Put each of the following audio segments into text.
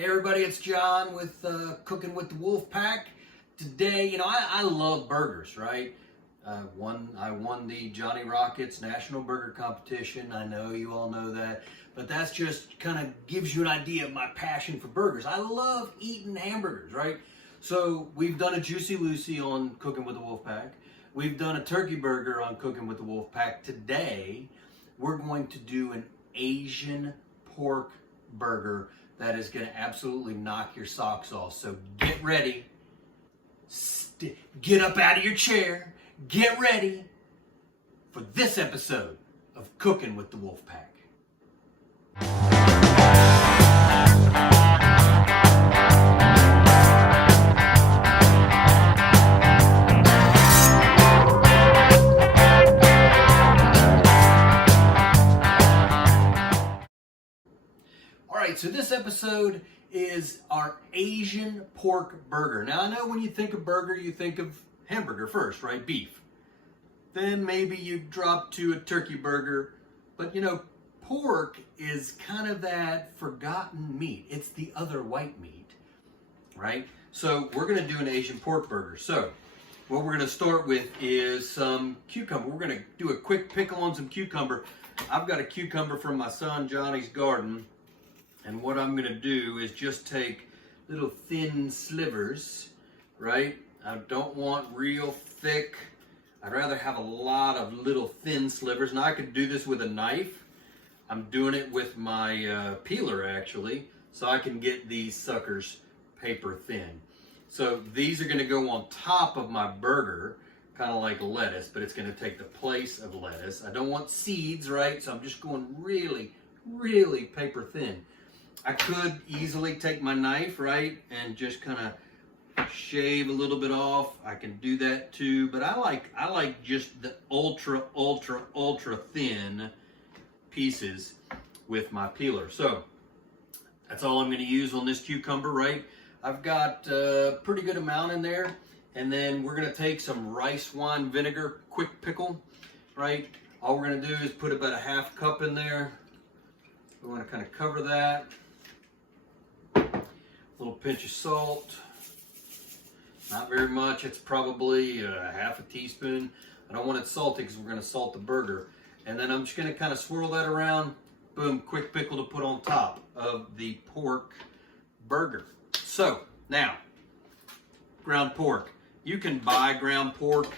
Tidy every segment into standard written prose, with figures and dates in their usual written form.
Hey everybody, it's John with Cooking with the Wolf Pack. Today, I love burgers, right? I won the Johnny Rockets National Burger Competition. I know you all know that, but that's just kind of gives you an idea of my passion for burgers. I love eating hamburgers, right? So we've done a Juicy Lucy on Cooking with the Wolf Pack. We've done a turkey burger on Cooking with the Wolf Pack. Today, we're going to do an Asian pork burger that is going to absolutely knock your socks off. So get ready, get up out of your chair, get ready for this episode of Cooking with the Wolf Pack. So this episode is our Asian pork burger. Now I know when you think of burger, you think of hamburger first, right? Beef. Then maybe you drop to a turkey burger. But pork is kind of that forgotten meat. It's the other white meat, right? So we're gonna do an Asian pork burger. So what we're gonna start with is some cucumber. We're gonna do a quick pickle on some cucumber. I've got a cucumber from my son Johnny's garden. And what I'm gonna do is just take little thin slivers, right? I don't want real thick. I'd rather have a lot of little thin slivers. Now I could do this with a knife. I'm doing it with my peeler actually, so I can get these suckers paper thin. So these are gonna go on top of my burger, kind of like lettuce, but it's gonna take the place of lettuce. I don't want seeds, right? So I'm just going really, really paper thin. I could easily take my knife, right, and just kind of shave a little bit off. I can do that too, but I like just the ultra thin pieces with my peeler. So that's all I'm going to use on this cucumber, right? I've got a pretty good amount in there, and then we're going to take some rice wine vinegar quick pickle, right? All we're going to do is put about a half cup in there. We want to kind of cover that. A little pinch of salt, not very much. It's probably a half a teaspoon. I don't want it salty because we're going to salt the burger. And then I'm just going to kind of swirl that around. Boom, quick pickle to put on top of the pork burger. So now, ground pork. You can buy ground pork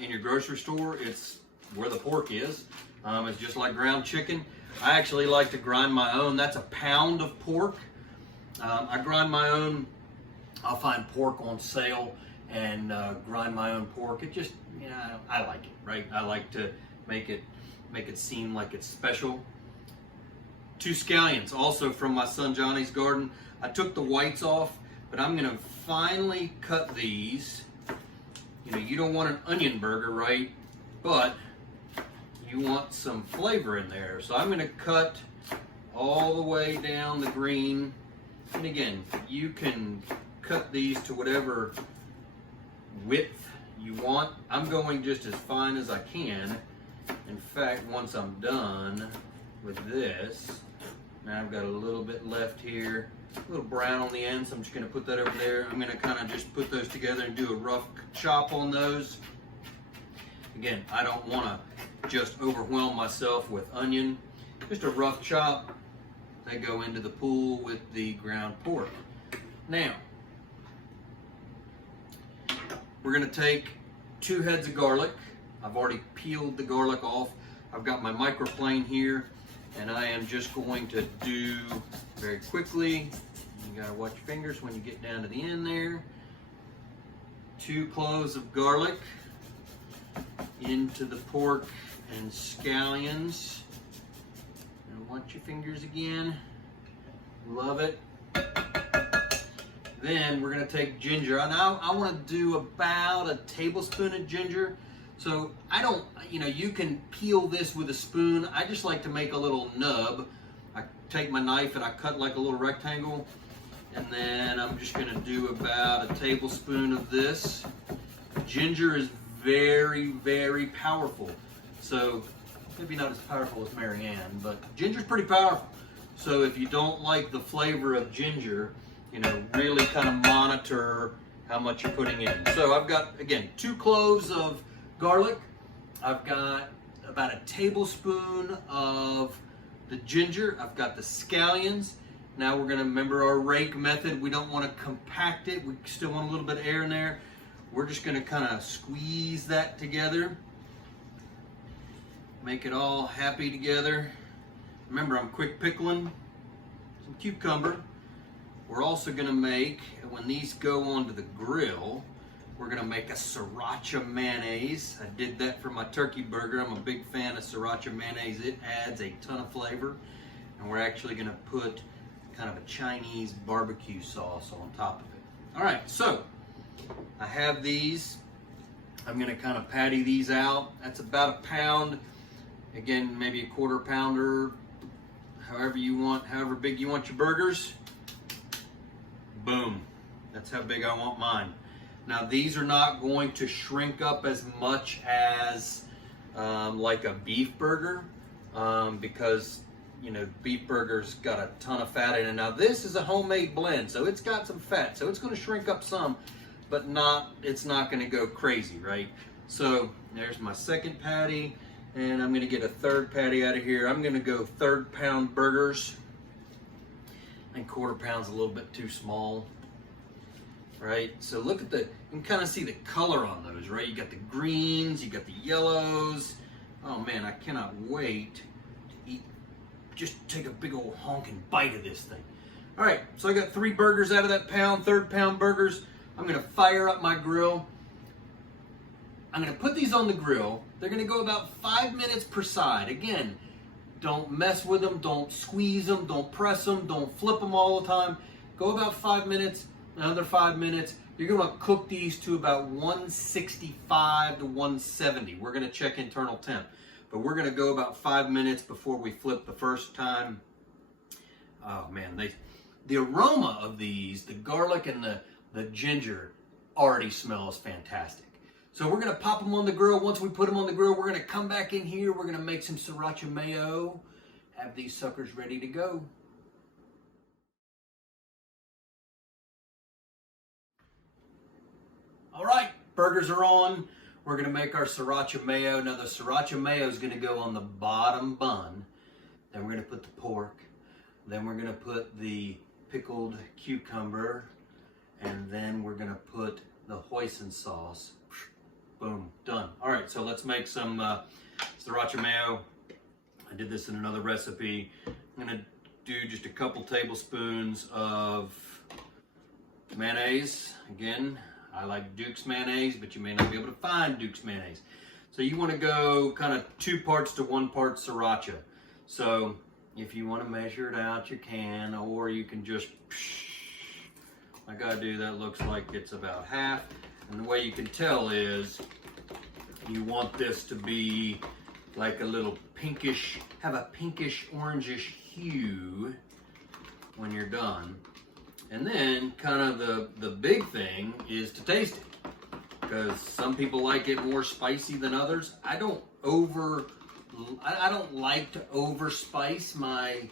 in your grocery store. It's where the pork is. It's just like ground chicken. I actually like to grind my own. That's a pound of pork. I grind my own. I'll find pork on sale and grind my own pork. It just, I like it, right? I like to make it seem like it's special. 2 scallions, also from my son Johnny's garden. I took the whites off, but I'm gonna finely cut these. You don't want an onion burger, right? But you want some flavor in there. So I'm gonna cut all the way down the green. And again, you can cut these to whatever width you want. I'm going just as fine as I can. In fact, once I'm done with this, now I've got a little bit left here, a little brown on the end, so I'm just going to put that over there. I'm going to kind of just put those together and do a rough chop on those. Again, I don't want to just overwhelm myself with onion. Just a rough chop. They go into the pool with the ground pork. Now, we're going to take 2 heads of garlic. I've already peeled the garlic off. I've got my microplane here, and I am just going to do very quickly. You gotta watch your fingers when you get down to the end there. 2 cloves of garlic into the pork and scallions. Watch your fingers again. Love it. Then we're going to take ginger. And I want to do about a tablespoon of ginger. So I don't, you can peel this with a spoon. I just like to make a little nub. I take my knife and I cut like a little rectangle. And then I'm just going to do about a tablespoon of this. Ginger is very, very powerful. So maybe not as powerful as Mary Ann, but ginger's pretty powerful. So if you don't like the flavor of ginger, really kind of monitor how much you're putting in. So I've got, again, 2 cloves of garlic. I've got about a tablespoon of the ginger. I've got the scallions. Now we're gonna remember our rake method. We don't wanna compact it. We still want a little bit of air in there. We're just gonna kind of squeeze that together. Make it all happy together. Remember, I'm quick pickling some cucumber. We're also gonna make, when these go onto the grill, we're gonna make a Sriracha mayonnaise. I did that for my turkey burger. I'm a big fan of Sriracha mayonnaise. It adds a ton of flavor. And we're actually gonna put kind of a Chinese barbecue sauce on top of it. All right, so I have these. I'm gonna kind of patty these out. That's about a pound. Again, maybe a 1/4 pounder, however you want, however big you want your burgers. Boom, that's how big I want mine. Now these are not going to shrink up as much as like a beef burger because beef burger's got a ton of fat in it. Now this is a homemade blend, so it's got some fat, so it's going to shrink up some, but it's not going to go crazy, right? So there's my second patty, and I'm going to get a third patty out of here. I'm going to go 1/3 pound burgers. And 1/4 pound's a little bit too small, right? So look at you can kind of see the color on those, right? You got the greens, you got the yellows. Oh man, I cannot wait to eat, just take a big old honking bite of this thing. All right, so I got 3 burgers out of that pound, 1/3 pound burgers. I'm gonna fire up my grill. I'm gonna put these on the grill. They're gonna go about 5 minutes per side. Again, don't mess with them, don't squeeze them, don't press them, don't flip them all the time. Go about 5 minutes, another 5 minutes. You're gonna cook these to about 165 to 170. We're gonna check internal temp, but we're gonna go about 5 minutes before we flip the first time. Oh man, the aroma of these, the garlic and the ginger already smells fantastic. So we're gonna pop them on the grill. Once we put them on the grill, we're gonna come back in here. We're gonna make some Sriracha Mayo. Have these suckers ready to go. All right, burgers are on. We're gonna make our Sriracha Mayo. Now the Sriracha Mayo is gonna go on the bottom bun. Then we're gonna put the pork. Then we're gonna put the pickled cucumber. And then we're gonna put the hoisin sauce. Boom, done. All right, so let's make some Sriracha Mayo. I did this in another recipe. I'm gonna do just a couple tablespoons of mayonnaise. Again, I like Duke's mayonnaise, but you may not be able to find Duke's mayonnaise. So you wanna go kind of 2 parts to 1 part Sriracha. So if you wanna measure it out, you can, or you can just, like I do, that looks like it's about half. And the way you can tell is you want this to be like a little pinkish, have a pinkish orangish hue when you're done. And then kind of the big thing is to taste it, because some people like it more spicy than others. I don't like to over spice my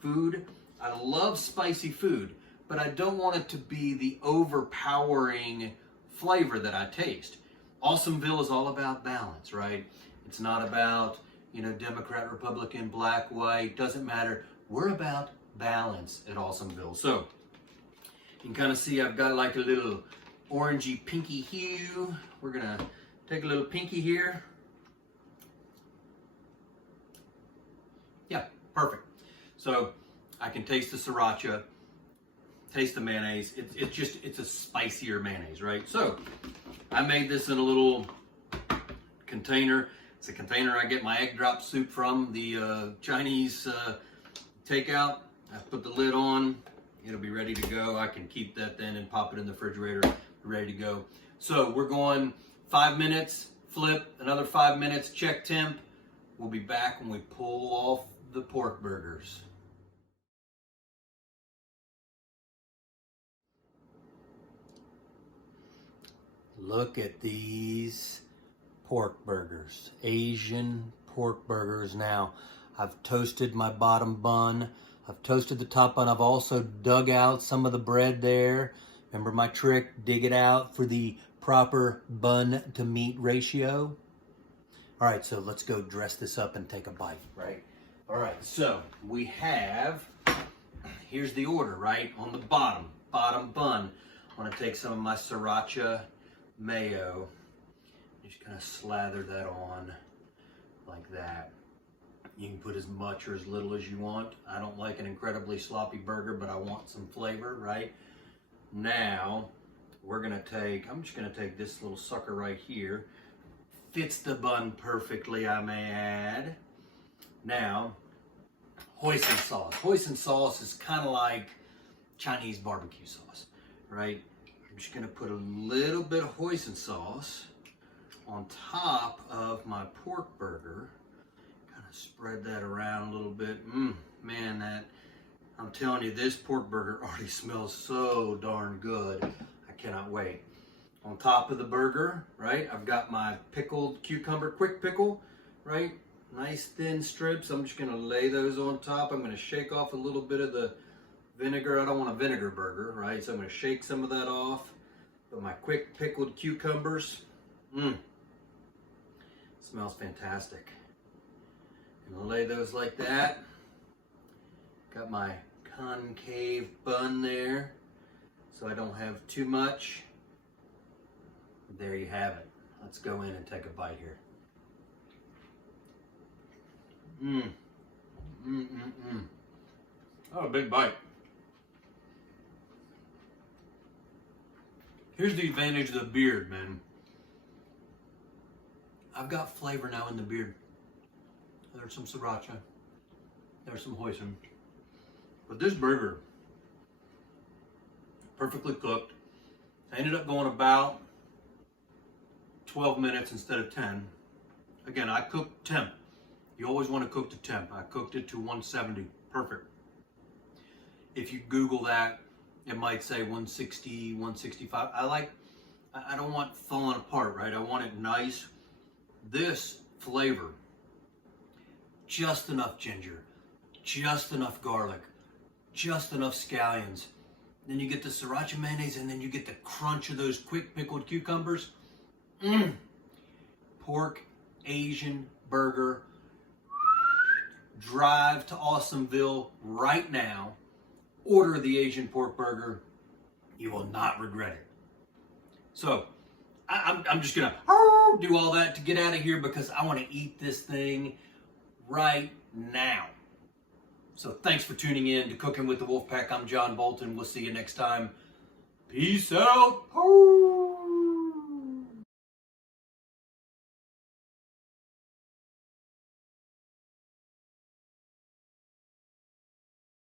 food. I love spicy food, but I don't want it to be the overpowering flavor that I taste. Awesomeville is all about balance, right? It's not about, Democrat, Republican, black, white, doesn't matter. We're about balance at Awesomeville. So you can kind of see I've got like a little orangey pinky hue. We're gonna take a little pinky here. Yeah, perfect. So I can taste the Sriracha, taste the mayonnaise. It's a spicier mayonnaise, right? So I made this in a little container. It's a container I get my egg drop soup from, the Chinese takeout. I put the lid on. It'll be ready to go. I can keep that then and pop it in the refrigerator, ready to go. So we're going 5 minutes, flip, another 5 minutes, check temp. We'll be back when we pull off the pork burgers. Look at these pork burgers, Asian pork burgers. Now, I've toasted my bottom bun. I've toasted the top bun. I've also dug out some of the bread there. Remember my trick, dig it out for the proper bun to meat ratio. All right, so let's go dress this up and take a bite, right? All right, so we have, here's the order, right? On the bottom bun, I want to take some of my Sriracha Mayo. Just kind of slather that on like that. You can put as much or as little as you want. I don't like an incredibly sloppy burger, but I want some flavor, right? Now, I'm just gonna take this little sucker right here. Fits the bun perfectly, I may add. Now, hoisin sauce. Hoisin sauce is kind of like Chinese barbecue sauce, right? I'm just gonna put a little bit of hoisin sauce on top of my pork burger. Kind of spread that around a little bit. Man, I'm telling you, this pork burger already smells so darn good. I cannot wait. On top of the burger, right, I've got my pickled cucumber, quick pickle, right? Nice thin strips. I'm just gonna lay those on top. I'm gonna shake off a little bit of the vinegar. I don't want a vinegar burger, right? So I'm gonna shake some of that off. But my quick pickled cucumbers, smells fantastic. I'm gonna lay those like that. Got my concave bun there, so I don't have too much. There you have it. Let's go in and take a bite here. Oh, a big bite. Here's the advantage of the beard, man. I've got flavor now in the beard. There's some sriracha. There's some hoisin. But this burger, perfectly cooked. I ended up going about 12 minutes instead of 10. Again, I cooked temp. You always want to cook to temp. I cooked it to 170. Perfect. If you Google that, it might say 160, 165. I don't want falling apart, right? I want it nice. This flavor, just enough ginger, just enough garlic, just enough scallions. Then you get the sriracha mayonnaise, and then you get the crunch of those quick pickled cucumbers. Pork Asian burger. Drive to Awesomeville right now. Order the Asian pork burger. You will not regret it. So, I'm just gonna do all that to get out of here because I want to eat this thing right now. So thanks for tuning in to Cooking with the Wolfpack. I'm John Bolton. We'll see you next time. Peace out.